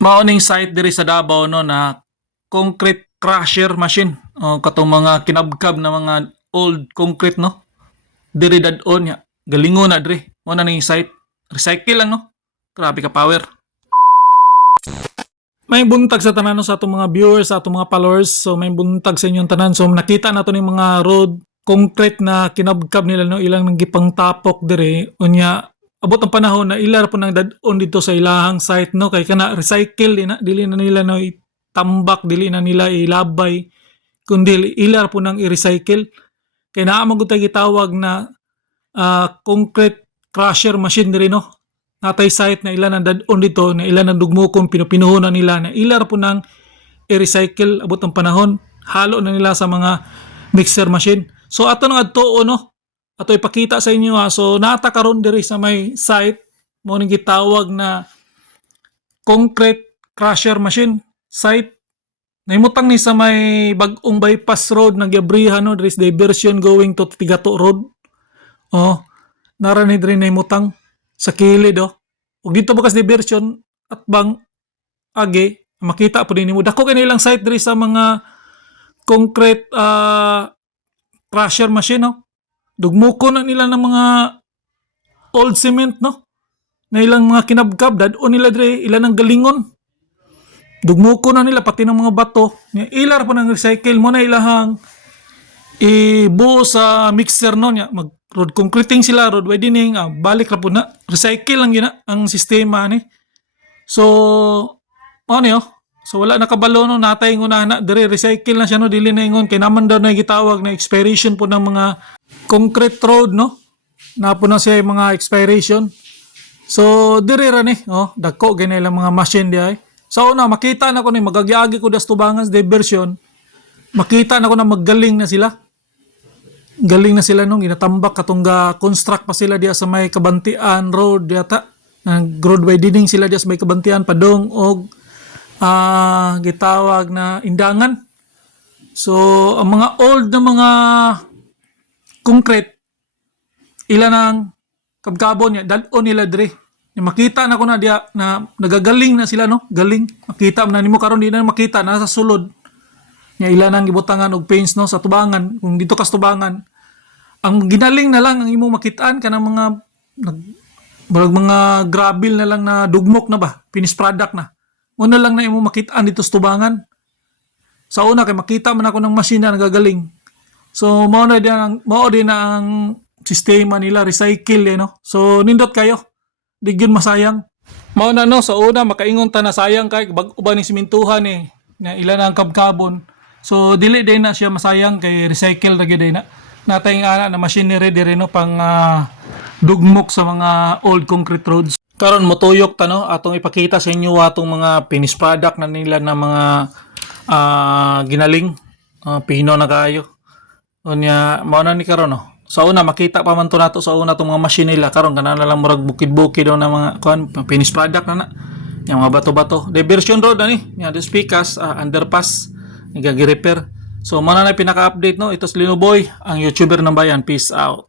Maoning site diri sa Davao no na concrete crusher machine o katong mga kinabkab na mga old concrete no. Diri dadon ya. Galingon na diri. Mo na ning site. Recycle lang no. Grabe ka power. May buntag sa tanan no, sa atong mga viewers, sa atong mga followers. So may buntag sa inyong tanan. So nakita nato ning mga road concrete na kinabkab nila no, ilang nang gipang tapok diri. Unya abot ang panahon na ilar po nang dadon dito sa ilahang site no, kay kana recycle dili na nila no itambak, dili na nila ilabay, kundi ilar po nang i-recycle. Kay naa man gud gitawag na concrete crusher machine diri no. Natay site na ilan ang dadon dito, na ilan ang dugmokon pinupinuhon na nila, na ilar po nang i-recycle abot ang panahon, halo na nila sa mga mixer machine. So ato nang adtuo no, ato ipakita sa inyo ha. So nata karon diri sa may site mo ning gitawag na concrete crusher machine site. Naimutang ni sa may bag-ong bypass road na Gabriha no, there is diversion going to Tigato Road. Oh, nara ni diri naimutang sa kilid oh. Ug dito bukas diversion at bang age makita po din mo dako kay nilang site diri sa mga concrete crusher machine no. Dugmuko na nila ng mga old cement no, na ilang mga kinabkab dadon nila diri, ilan ang galingon dugmuko na nila pati ng mga bato nya ilar po ng recycle mo na ilahang ibuo sa mixer no nya mag road concreting sila, road widening, balik ra po na recycle lang gina ang sistema ni. So ano yo, so wala nakabalo no, natay ngunana diri recycle na siya no, dili na ingon kay naman daw na gitawag na expiration po ng mga concrete road no, na po na siya mga expiration. So diri ra ni oh, dako gani lang mga machine di ay. So una makita na ko ni magagiagi ko das tubangan sa diversion, makita na ko na maggaling na sila. Galing na sila nung ginatambak katong construct pa sila diya sa may Kabantian Road yata. Road widening sila diya sa may Kabantian padong og gitawag na Indangan. So ang mga old na mga concrete ilan ang kabkabon niya dadon nila diri. Makita na ko na diya na nagagaling na sila no, galing. Makita man nimo karon di na makita nasa sulod. Nya ilan ang gibutangan og paints no sa tubangan. Kung dito ka sa tubangan, ang ginaling na lang ang imo makitaan kanang mga gravel na lang na dugmok na ba, finished product na. Una lang na imo makitaan dito sa tubangan. Sa una kay makita man ako ng machine na nagagaling. So mao din ang sistema nila recycle no. So nindot kayo. Di gyud masayang. Mao na no, sa una makaingon ta na sayang kay bag-uban ni simentuhan na ilan ang kabkabon. So dili din na siya masayang kay recycle ra gyud na. Natay ana na machinery diri no pang dugmok sa mga old concrete roads. Karon motuyok ta no, atong ipakita sa inyo atong mga finished product na nila na mga ginaling pino na kayo. Unya mao na ni karon no. Sa una makita pa man to nato sa una tong mga machine nila karon kana na lang murag bukid-bukid daw na mga finished product na yung mga bato-bato. Diversion road ani, nya the speakers underpass nagagi-repair. So muna na pinaka-update no, ito si Lino Boy, ang YouTuber ng bayan. Peace out.